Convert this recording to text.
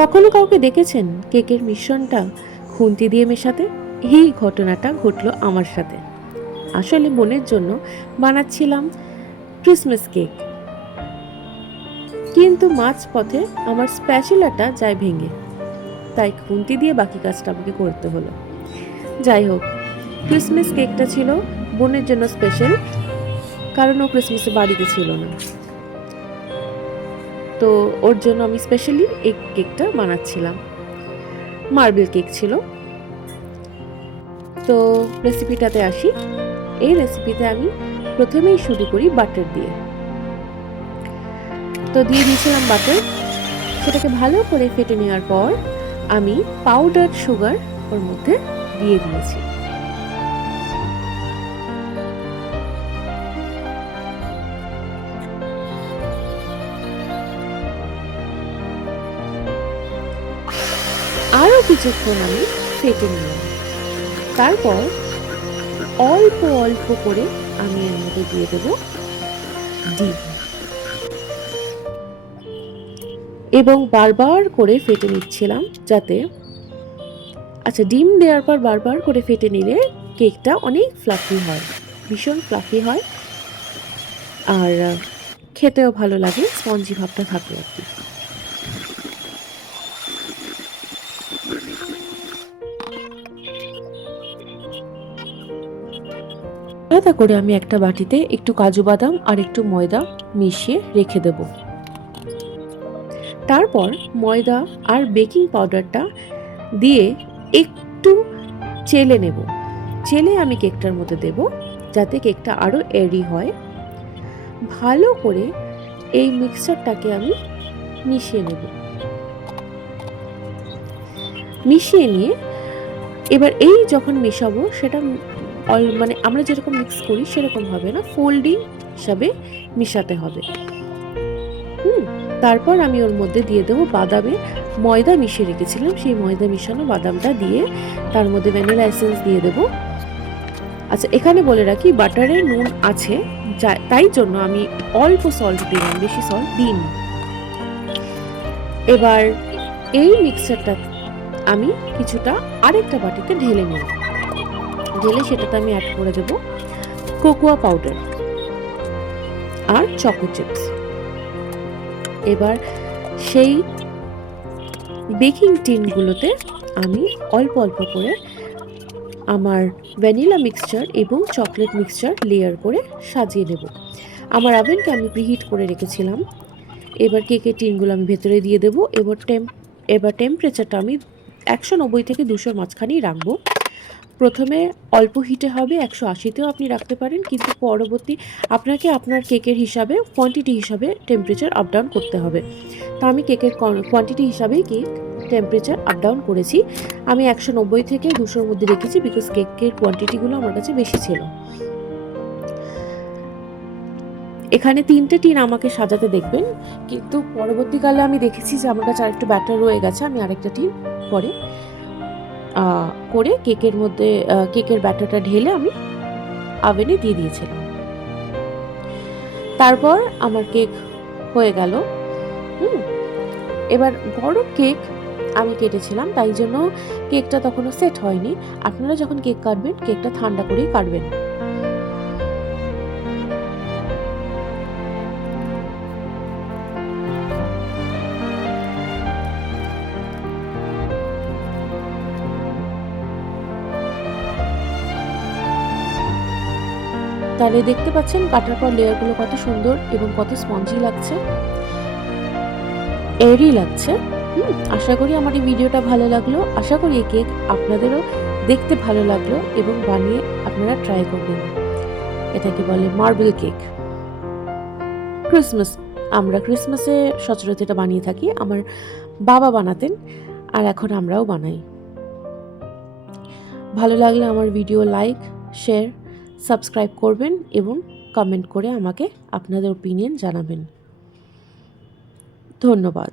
কখনো কাউকে দেখেছেন কেকের মিশ্রণটা খুন্তি দিয়ে মেশাতে? এই ঘটনাটা ঘটলো আমার সাথে। আসলে বোনের জন্য বানাচ্ছিলাম ক্রিসমাস কেক, কিন্তু মাঝপথে আমার স্প্যাচুলাটা যায় ভেঙে, তাই খুন্তি দিয়ে বাকি কাজটা আমাকে করতে হলো। যাই হোক, ক্রিসমাস কেকটা ছিল বোনের জন্য স্পেশাল, কারণ ও ক্রিসমাসে বাড়িতে ছিল না। তো ওর জন্য আমি স্পেশালি এই কেকটা বানাচ্ছিলাম। মার্বেল কেক ছিল। তো রেসিপিটাতে আসি। এই রেসিপিতে আমি প্রথমেই শুরু করি বাটার দিয়ে। তো দিয়ে দিয়েছিলাম বাটার, সেটাকে ভালো করে ফেটে নেওয়ার পর আমি পাউডার সুগার ওর মধ্যে দিয়ে দিয়েছি। আরও কিছুক্ষণ আমি ফেটে নিলাম। তারপর অল্প অল্প করে আমি এর মধ্যে দিয়ে দেবো ডিম, এবং বারবার করে ফেটে নিচ্ছিলাম যাতে, আচ্ছা, ডিম দেওয়ার পর বারবার করে ফেটে নিলে কেকটা অনেক ফ্লাফি হয়, ভীষণ ফ্লাফি হয়, আর খেতেও ভালো লাগে, স্পঞ্জি ভাবটা থাকে আর কি। আলাদা করে আমি একটা বাটিতে একটু কাজু বাদাম আর একটু ময়দা মিশিয়ে রেখে দেব। তারপর ময়দা আর বেকিং পাউডারটা দিয়ে একটু চেলে নেব। চেলে আমি কেকটার মধ্যে দেব যাতে কেকটা আরও এরি হয়। ভালো করে এই মিক্সচারটাকে আমি মিশিয়ে নেব। মিশিয়ে নিয়ে এবার এই যখন মেশাবো সেটা মানে আমরা যেরকম মিক্স করি সেরকম হবে না, ফোল্ডিং হিসাবে মিশাতে হবে। তারপর আমি ওর মধ্যে দিয়ে দেবো বাদামে ময়দা মিশিয়ে রেখেছিলাম, সেই ময়দা মিশানো বাদামটা দিয়ে তার মধ্যে ভ্যানিলা এসেন্স দিয়ে দেবো। আচ্ছা, এখানে বলে রাখি বাটারে নুন আছে, তাই জন্য আমি অল্প সল্ট দিলাম, বেশি সল্ট দিইনি। এবার এই মিক্সচারটা আমি কিছুটা আরেকটা বাটিতে ঢেলে নেব। ঢেলে সেটাতে আমি অ্যাড করে দেব কোকোয়া পাউডার আর চকো চিপস। এবার সেই বেকিং টিনগুলোতে আমি অল্প অল্প করে আমার ভ্যানিলা মিক্সচার এবং চকলেট মিক্সচার লেয়ার করে সাজিয়ে নেব। আমার ওভেনকে আমি প্রিহিট করে রেখেছিলাম। এবার কেকের টিনগুলো আমি ভেতরে দিয়ে দেবো। এবার টেম্পারেচারটা আমি 190 থেকে 200 মাঝখানেই রাখবো। প্রথমে অল্প হিটে হবে, 180তেও আপনি রাখতে পারেন, কিন্তু পরবর্তী আপনাকে আপনার কেকের হিসাবে কোয়ান্টিটি হিসাবে টেম্পারেচার আপ ডাউন করতে হবে। তো আমি কেকের কোয়ান্টিটি হিসাবেই কেক টেম্পারেচার আপ ডাউন করেছি। আমি 190 থেকে 200-র মধ্যে রেখেছি, বিকজ কেকের কোয়ান্টিটিগুলো আমার কাছে বেশি ছিল। এখানে 3টে টিন আমাকে সাজাতে দেখবেন, কিন্তু পরবর্তীকালে আমি দেখেছি যে আমার কাছে আরেকটু ব্যাটার রয়ে গেছে। আমি আরেকটা টিন পরে করে কেকের মধ্যে কেকের ব্যাটারটা ঢেলে আমি ওভেনে দিয়ে দিয়েছিলাম। তারপর আমার কেক হয়ে গেল। এবার গরম কেক আমি কেটেছিলাম, তাই জন্য কেকটা তখনও সেট হয়নি। আপনারা যখন কেক কাটবেন কেকটা ঠান্ডা করেই কাটবেন। তাহলে দেখতে পাচ্ছেন কাটার পর লেয়ারগুলো কত সুন্দর এবং কত স্পঞ্জি লাগছে, এরি লাগছে। আশা করি আমার এই ভিডিওটা ভালো লাগলো। আশা করি এই কেক আপনাদেরও দেখতে ভালো লাগলো এবং বানিয়ে আপনারা ট্রাই করবেন। এটাকে বলে মার্বেল কেক। আমরা ক্রিসমাসে সচরাচর এটা বানিয়ে থাকি। আমার বাবা বানাতেন, আর এখন আমরাও বানাই। ভালো লাগলে আমার ভিডিও লাইক, শেয়ার, সাবস্ক্রাইব করবেন এবং কমেন্ট করে আমাকে আপনাদের ওপিনিয়ন জানাবেন। ধন্যবাদ।